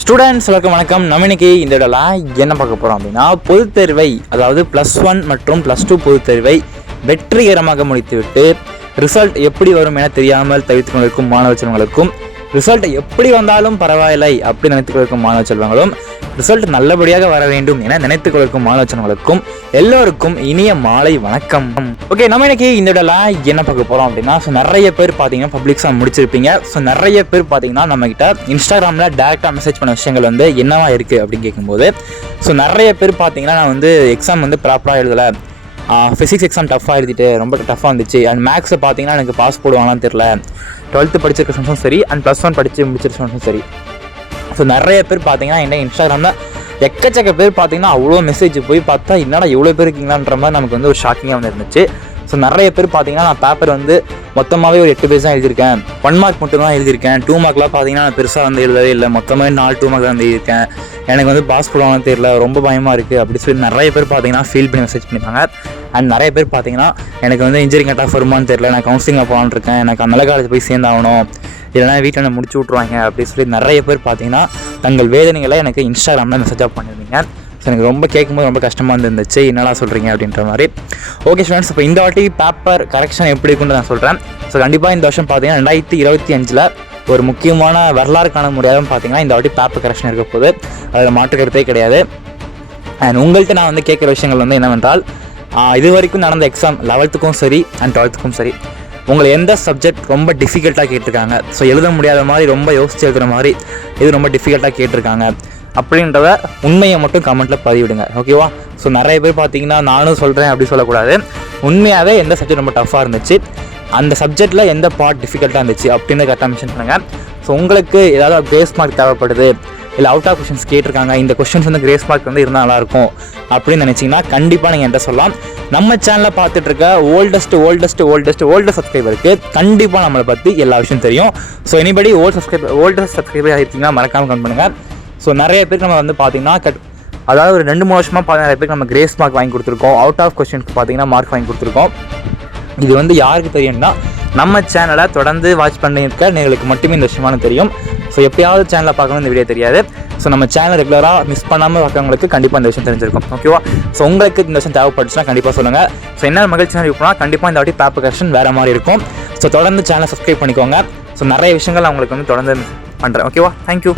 Students எல்லாருக்கும் வணக்கம். நம்ம இன்னைக்கு இந்த இடத்துல என்ன பார்க்க போகிறோம் அப்படின்னா, பொதுத் தேர்வை அதாவது +1 மற்றும் +2 பொதுத் தேர்வை வெற்றிகரமாக முடித்துவிட்டு ரிசல்ட் எப்படி வரும் என தெரியாமல் தவித்துக் கொண்டிருக்கும் மாணவ செல்வங்களுக்கும், ரிசல்ட் எப்படி வந்தாலும் பரவாயில்லை அப்படி நினைத்துக் கொண்டிருக்கும் மாணவ செல்வங்களும், ரிசல்ட் நல்லபடியாக வர வேண்டும் என நினைத்துக் கொண்டிருக்கும் மாணவ செல்வங்களுக்கும் எல்லோருக்கும் இனிய மாலை வணக்கம். ஓகே, நம்ம இன்னைக்கு இந்த இடத்துல என்ன பார்க்க போகிறோம் அப்படின்னா, நிறைய பேர் பார்த்தீங்கன்னா பப்ளிக் எக்ஸாம் முடிச்சிருப்பீங்க. நிறைய பேர் பார்த்தீங்கன்னா நம்மகிட்ட இன்ஸ்டாகிராமில் டேரெக்டாக மெசேஜ் பண்ண விஷயங்கள் என்னவா இருக்குது அப்படின்னு கேட்கும்போது, நிறைய பேர் பார்த்தீங்கன்னா நான் எக்ஸாம் ப்ராப்பராக எழுதலை, ஃபிசிக்ஸ் எக்ஸாம் டஃப்பாக எழுதிட்டு ரொம்ப டஃப்பாக இருந்துச்சு, அண்ட் மேக்ஸை பார்த்தீங்கன்னா எனக்கு பாஸ் போடுவாங்களான்னு தெரில, 12th படிச்சிருக்க ஸ்டூடெண்ட்ஸும் சரி அண்ட் +1 படித்து முடிச்சிருக்க ஸ்டூடெண்ட்ஸும் சரி. நிறைய பேர் பார்த்தீங்கன்னா என்ன இன்ஸ்டாகிராமில் எக்கச்சக்க பேர் பார்த்தீங்கன்னா அவ்வளோ மெசேஜ் போய் பார்த்தா என்னடா இவ்வளோ பேர் இருக்கீங்களான்ற மாதிரி நமக்கு ஒரு ஷாக்கிங்காக இருந்துச்சு. நிறைய பேர் பார்த்தீங்கன்னா நான் பேப்பர் மொத்தமாகவே ஒரு 8 பேஜ் தான் எழுதியிருக்கேன், 1 மார்க் மட்டும் தான் எழுதியிருக்கேன், 2 மார்க்லாம் பார்த்தீங்கன்னா நான் பெருசாக எழுதவே இல்லை, மொத்தமாக 4 2 மார்க் தான் எழுதியிருக்கேன், எனக்கு பாஸ் போடுவாங்கன்னு தெரியல, ரொம்ப பயமாக இருக்குது அப்படி சொல்லி நிறைய பேர் பார்த்தீங்கன்னா ஃபீல் பண்ணி மெசேஜ் பண்ணியிருக்காங்க. அண்ட் நிறைய பேர் பார்த்தீங்கன்னா எனக்கு இன்ஜினியரிங் கட் ஆஃப் வருமானு தெரியல, நான் கவுன்சிலிங்கில் போகலான்னு இருக்கேன், எனக்கு நல்ல காலேஜ் போய் சேர்ந்தாகணும், இல்லைனா வீட்டில் என்ன முடிச்சு விட்ருவாங்க அப்படின்னு சொல்லி நிறைய பேர் பார்த்தீங்கன்னா தங்கள் வேதனைகளை எனக்கு இன்ஸ்டாகிராமில் மெசேஜாக பண்ணியிருந்தீங்க. எனக்கு ரொம்ப கேட்கும்போது ரொம்ப கஷ்டமாக இருந்துச்சு, என்னடா சொல்கிறீங்க அப்படின்ற மாதிரி. ஓகே ஸ்டூடெண்ட்ஸ், இப்போ இந்த வாட்டி பேப்பர் கரெக்ஷன் எப்படி இருக்குன்னு நான் சொல்கிறேன். கண்டிப்பாக இந்த வருஷம் பார்த்தீங்கன்னா 2025 ஒரு முக்கியமான வரலாறு காண முடியாதுன்னு பார்த்தீங்கன்னா இந்த வாட்டி பேப்பர் கரெக்ஷன் இருக்க போது, அதில் மாற்றுக்கிறதே கிடையாது. அண்ட் உங்கள்கிட்ட நான் கேட்குற விஷயங்கள் என்னவென்றால், இது வரைக்கும் நடந்த எக்ஸாம் 11th சரி அண்ட் 12th சரி உங்களை எந்த சப்ஜெக்ட் ரொம்ப டிஃபிகல்ட்டாக கேட்டிருக்காங்க, எழுத முடியாத மாதிரி ரொம்ப யோசிச்சு எழுதுகிற மாதிரி இது ரொம்ப டிஃபிகல்ட்டாக கேட்டிருக்காங்க அப்படின்றத உண்மையை மட்டும் கமெண்ட்டில் பதிவிடுங்க, ஓகேவா? நிறைய பேர் பார்த்தீங்கன்னா நானும் சொல்கிறேன் அப்படி சொல்லக்கூடாது, உண்மையாகவே எந்த சப்ஜெக்ட் ரொம்ப டஃப்பாக இருந்துச்சு, அந்த சப்ஜெக்டில் எந்த பார்ட் டிஃபிகல்ட்டாக இருந்துச்சு அப்படின்னு கரெக்டாக மென்ஷன் பண்ணுங்கள். உங்களுக்கு ஏதாவது கிரேஸ் மார்க் தேவைப்படுது, இல்லை அவுட் ஆஃப் கொஷின்ஸ் கேட்டிருக்காங்க, இந்த கொஷின்ஸ் கிரேஸ் மார்க் இருந்தால் நல்லாயிருக்கும் அப்படின்னு நினச்சிங்கன்னா கண்டிப்பாக நீங்கள் என்கிட்ட சொல்லலாம். நம்ம சேனலில் பார்த்துட்டு இருக்க ஓல்டஸ்ட் சப்ஸ்கிரைபருக்கு கண்டிப்பாக நம்மளை பற்றி எல்லா விஷயம் தெரியும். எனிபடி ஓல்டஸ்ட் சப்ஸ்கிரைபர் ஆகிருக்கீங்கன்னா மறக்காமல் கமெண்ட் பண்ணுங்கள். நிறைய பேருக்கு நம்ம பார்த்தீங்கன்னா அதாவது ஒரு 2-3 வருஷமாக நிறைய பேருக்கு நம்ம கிரேஸ் மார்க் வாங்கி கொடுத்துருக்கோம், அவுட் ஆஃப் கொஷின்ஸ்க்கு பார்த்தீங்கன்னா மார்க் வாங்கி கொடுத்துருக்கோம். இது யாருக்கு தெரியும்னா நம்ம சேனலை தொடர்ந்து வாட்ச் பண்ணியிருக்க நேர்களுக்கு மட்டுமே இந்த விஷயமான தெரியும். எப்பயாவது சேனலை பார்க்கணும் இந்த வீடியோ தெரியாது. நம்ம சேனல் ரெகுலராக மிஸ் பண்ணாமல் பார்க்கறவங்களுக்கு கண்டிப்பாக இந்த விஷயம் தெரிஞ்சிருக்கும், ஓகேவா? உங்களுக்கு இந்த விஷயம் தேவைப்பட்டுச்சுன்னா கண்டிப்பாக சொல்லுங்கள். என்ன மகிழ்ச்சியாக இருக்கும்னா கண்டிப்பாக இந்த வாட்டி பேப்பர் கரெக்ஷன் வேறு மாதிரி இருக்கும். தொடர்ந்து சேனலை சப்ஸ்கிரைப் பண்ணிக்கோங்க. நிறைய விஷயங்கள் நான் உங்களுக்கு தொடர்ந்து பண்ணுறேன், ஓகேவா? தேங்க்யூ.